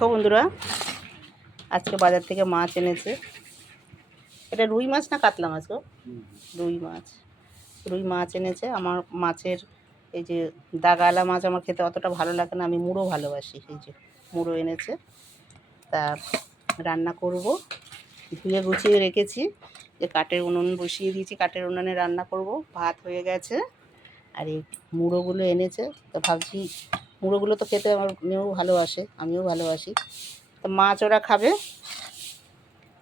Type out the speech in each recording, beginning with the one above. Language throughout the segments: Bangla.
দেখো বন্ধুরা, আজকে বাজার থেকে মাছ এনেছে। এটা রুই মাছ না কাতলা মাছ গো? রুই মাছ এনেছে। আমার মাছের এই যে দাগালা মাছ আমার খেতে অতটা ভালো লাগে না, আমি মুড়ো ভালোবাসি। এই যে মুড়ো এনেছে, তা রান্না করব। ধুয়ে গুছিয়ে রেখেছি, যে কাঠের উনুন বসিয়ে দিয়েছি, কাঠের উনুনে রান্না করব। ভাত হয়ে গেছে, আর এই মুড়োগুলো এনেছে। তো ভাবছি মুড়োগুলো তো খেতে আমার মেয়েও ভালোবাসে, আমিও ভালোবাসি। তো মাছ ওরা খাবে,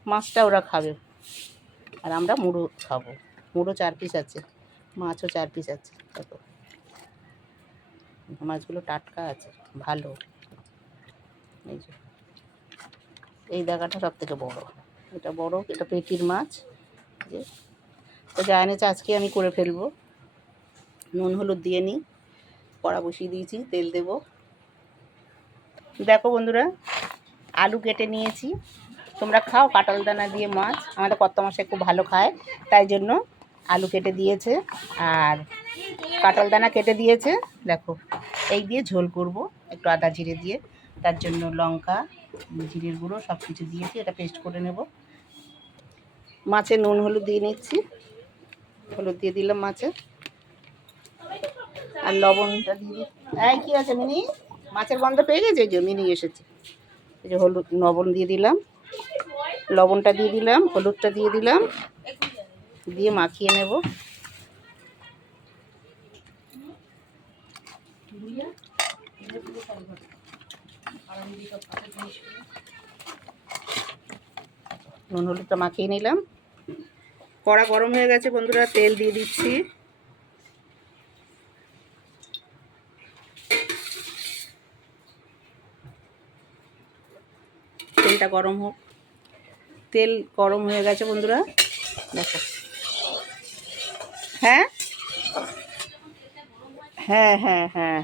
মাছটা ওরা খাবে, আর আমরা মুড়ো খাবো। মুড়ো 4 পিস আছে, মাছও 4 পিস আছে। দেখো মাছগুলো টাটকা আছে, ভালো। এই যে এই দেখাটা সব থেকে বড়, এটা বড়, এটা পেটির মাছ। যে তো যা এনেছে আজকে আমি করে ফেলবো। নুন হলুদ দিয়ে নিই, কড়া বসিয়ে দিয়েছি, তেল দেব। দেখো বন্ধুরা, আলু কেটে নিয়েছি। তোমরা খাও কাঁঠাল দানা দিয়ে মাছ? আমাদের কর্তামশাই খুব ভালো খায়, তাই জন্য আলু কেটে দিয়েছে আর কাঁঠাল দানা কেটে দিয়েছে। দেখো এই দিয়ে ঝোল করব, একটু আদা জিরে দিয়ে। তার জন্য লঙ্কা, জিরের গুঁড়ো সব কিছু দিয়েছি, এটা পেস্ট করে নেব। মাছে নুন হলুদ দিয়ে নিচ্ছি, হলুদ দিয়ে দিলাম মাছে, আর লবণটা দিয়ে দিই। এই কী আছে মিনি? মাছের গন্ধ পেয়ে গেছে, এই যে মিনি এসেছে। এই যে হলুদ লবণ দিয়ে দিলাম, লবণটা দিয়ে দিলাম, হলুদটা দিয়ে দিলাম, দিয়ে মাখিয়ে নেব। নুন হলুদটা মাখিয়ে নিলাম। কড়া গরম হয়ে গেছে বন্ধুরা, তেল দিয়ে দিচ্ছি। তেলটা গরম হোক। তেল গরম হয়ে গেছে বন্ধুরা, দেখো। হ্যাঁ হ্যাঁ হ্যাঁ হ্যাঁ,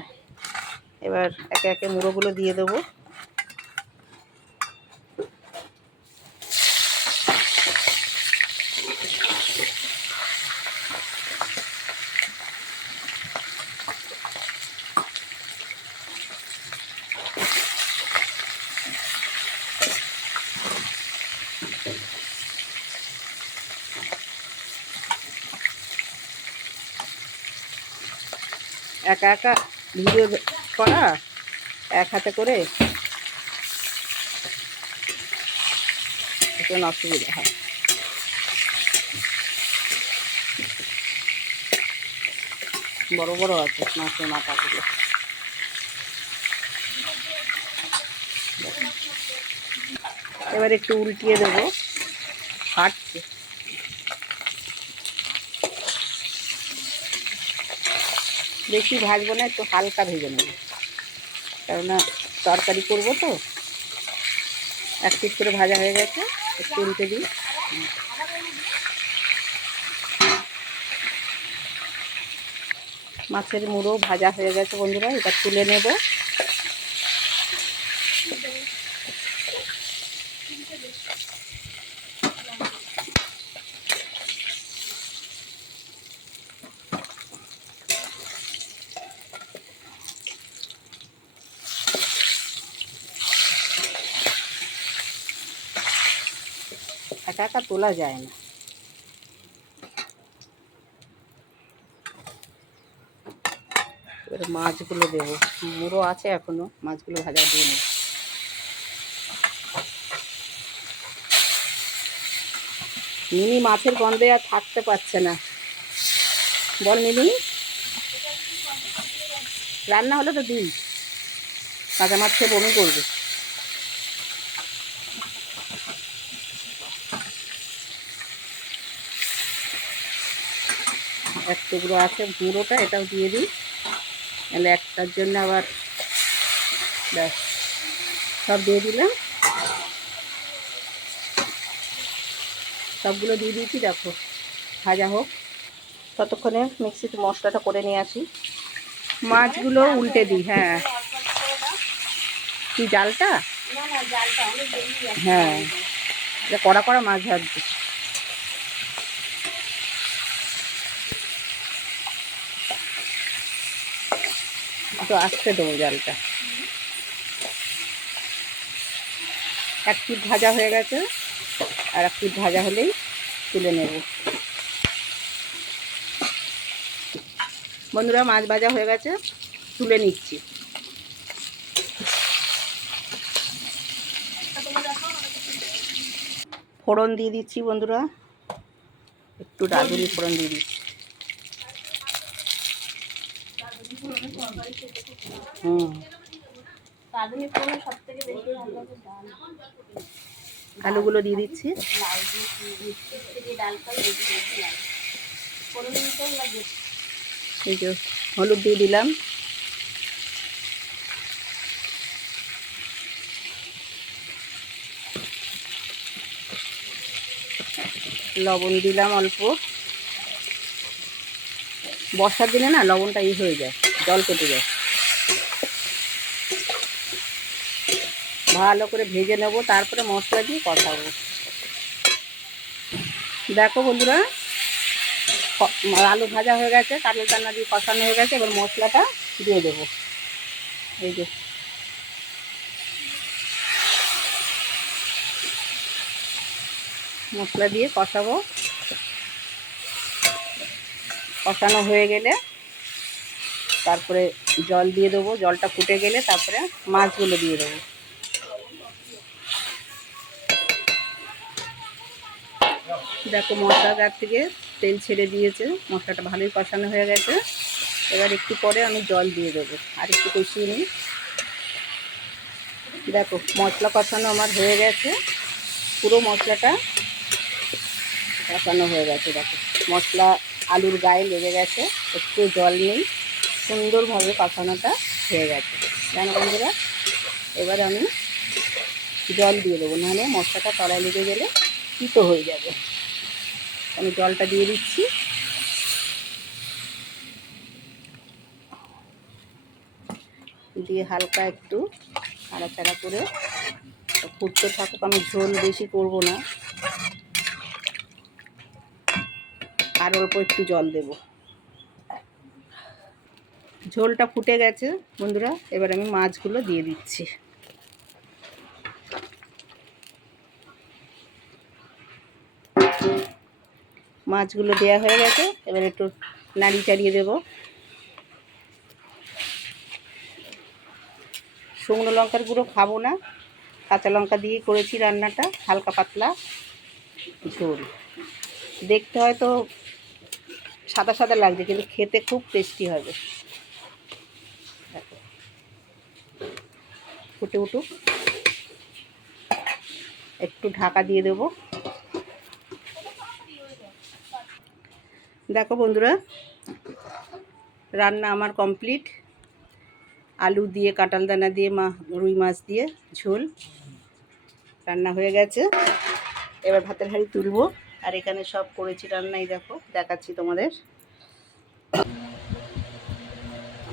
এবার একে একে মুড়োগুলো দিয়ে দেবো। একা একা ভিডিও করা, এক হাতে করে একটু অসুবিধা হয়। বড় বড় আছে মাছের মাথাগুলো। এবার একটু উল্টিয়ে দেবো, ফাটছে। বেশি ভাজবো না, একটু হালকা ভেজে নেব, কেননা তরকারি করবো তো। এক পিস করে ভাজা হয়ে গেছে, একটু উল্টে দিই। মাছের মুড়ো ভাজা হয়ে গেছে বন্ধুরা, এটা তুলে নেব। একা একা তোলা যায় না। এবার মাছগুলো দেবো, মুড়ো আছে এখনো, মাছগুলো ভাজা দিয়ে নেব। মিনি মাছের গন্ধে আর থাকতে পারছে না। বল মিনি, রান্না হলে তো দিই, কাঁচা মাছ খেয়ে বমি করবে। এক টুকরো আছে মুড়োটা, এটাও দিয়ে দিই, তাহলে একটার জন্য আবার ব্যাস সব দিয়ে দিলাম। সবগুলো দিয়ে দিয়েছি, দেখো ভাজা হোক। ততক্ষণে মিক্সিতে মশলাটা করে নিয়ে আসি। মাছগুলো উল্টে দিই। হ্যাঁ, কি জালটা? হ্যাঁ, এটা কড়া কড়া মাছ ভাজছি। তো আসতে দেবো জালটা। এক পিঠ ভাজা হয়ে গেছে, আর এক পিঠ ভাজা হলেই তুলে নেব। বন্ধুরা মাছ ভাজা হয়ে গেছে, তুলে নিচ্ছি। ফোড়ন দিয়ে দিচ্ছি বন্ধুরা, একটু রাঁধুনি ফোড়ন দিয়ে দিচ্ছি। আলুগুলো দিয়ে দিচ্ছি। এই যে হলুদ দিয়ে দিলাম, লবণ দিলাম অল্প। বর্ষার দিনে না লবণটা হয়ে যায়, জল কেটে যায়। ভালো করে ভেজে নেব, তারপরে মশলা দিয়ে কষাবো। দেখো বন্ধুরা আলু ভাজা হয়ে গেছে, কাঁঠাল দানা দিয়ে কষানো হয়ে গেছে। এবার মশলাটা দিয়ে দেবো। এই যে মশলা দিয়ে কষাবো। কষানো হয়ে গেলে তারপরে জল দিয়ে দেবো। জলটা ফুটে গেলে তারপরে মাছগুলো দিয়ে দেবো। দেখো মশলাটার থেকে তেল ছেড়ে দিয়েছে, মশলাটা ভালোই কষানো হয়ে গেছে। এবার একটু পরে আমি জল দিয়ে দেবো, আর একটু কষিয়ে নিই। দেখো মশলা কষানো আমার হয়ে গেছে, পুরো মশলাটা কষানো হয়ে গেছে। দেখো মশলা আলুর গায়ে লেগে গেছে, একটু জল নেই, সুন্দরভাবে কষানোটা হয়ে গেছে। জানো বন্ধুরা, এবার আমি জল দিয়ে দেবো, নাহলে মশলাটা তলায় লেগে গেলে তিতো হয়ে যাবে। আমি জলটা দিয়ে দিচ্ছি। দিয়ে হালকা একটু নাড়াচাড়া করে ফুটতে থাকুক। আমি ঝোল বেশি করব না, আর অল্প একটু জল দেব। ঝোলটা ফুটে গেছে বন্ধুরা, এবার আমি মাছগুলো দিয়ে দিচ্ছি। মাছগুলো দেওয়া হয়ে গেছে, এবার একটু নাড়ি চাড়িয়ে দেবো। শুকনো লঙ্কার গুঁড়ো খাবো না, কাঁচা লঙ্কা দিয়ে করেছি রান্নাটা, হালকা পাতলা ঝোল। দেখতে হয়তো সাদা সাদা লাগছে, কিন্তু খেতে খুব টেস্টি হবে। দেখো ফুটে উঠুক, একটু ঢাকা দিয়ে দেবো। দেখো বন্ধুরা রান্না আমার কমপ্লিট। আলু দিয়ে কাঁঠাল দানা দিয়ে রুই মাছ দিয়ে ঝোল রান্না হয়ে গেছে। এবার ভাতের হাঁড়ি তুলবো, আর এখানে সব করেছি রান্নাই। দেখো দেখাচ্ছি তোমাদের।